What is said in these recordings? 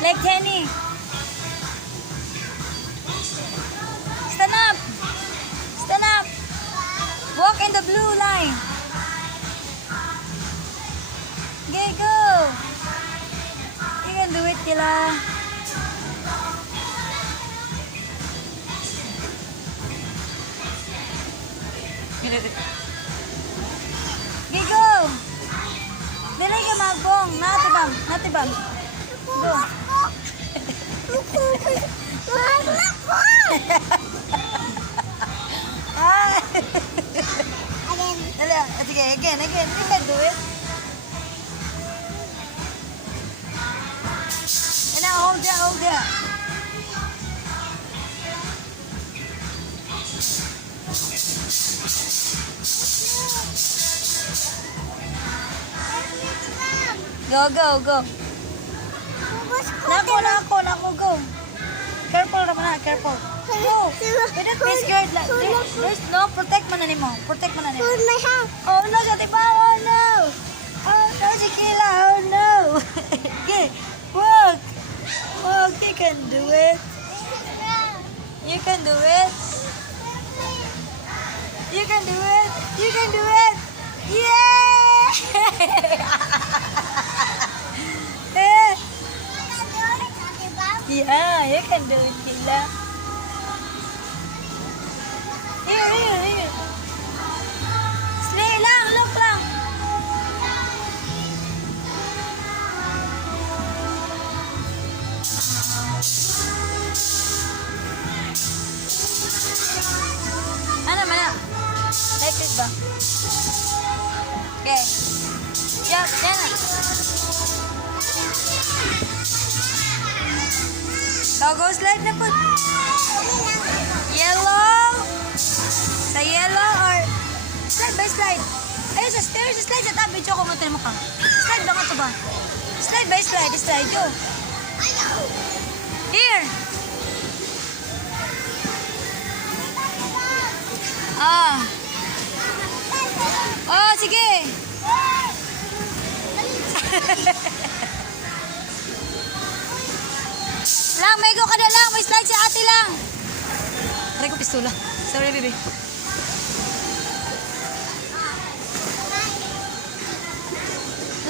Like Kenny. Stand up. Stand up. Walk in the blue line. Okay, go. You can do it, Kila. Okay, go. Dili ka magbong. Natibang. Natibang. Go. Again. You can do it. And now hold there. Go. Nako, go. Careful naman na, careful. Go. You don't be scared. There's no, protect mo na nimo. Hold my hand. Oh no, sa tiba. Oh no, si Kila. Oh no. Okay, walk. You can do it. You can do it. Yeah. Yeah, you can do it, Kila. Here. Slay lang, look lang. Ano man na? Like this ba? Okay. Yan na. Go slide na po. Yellow. Sa yellow or slide by slide. Ayun sa stairs, slide sa tabi. Choco mo mo ka. Slide ba ka ito ba? Slide by slide, yo. Here. Oh, sige. Lang, may go ka na lang. May slide si ate lang. Aray ko pistola. Sorry, baby.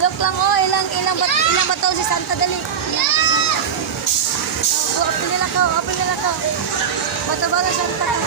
Look lang, ilang bato si Santa, dali. Apil nila ka. Bato ba na Santa ka?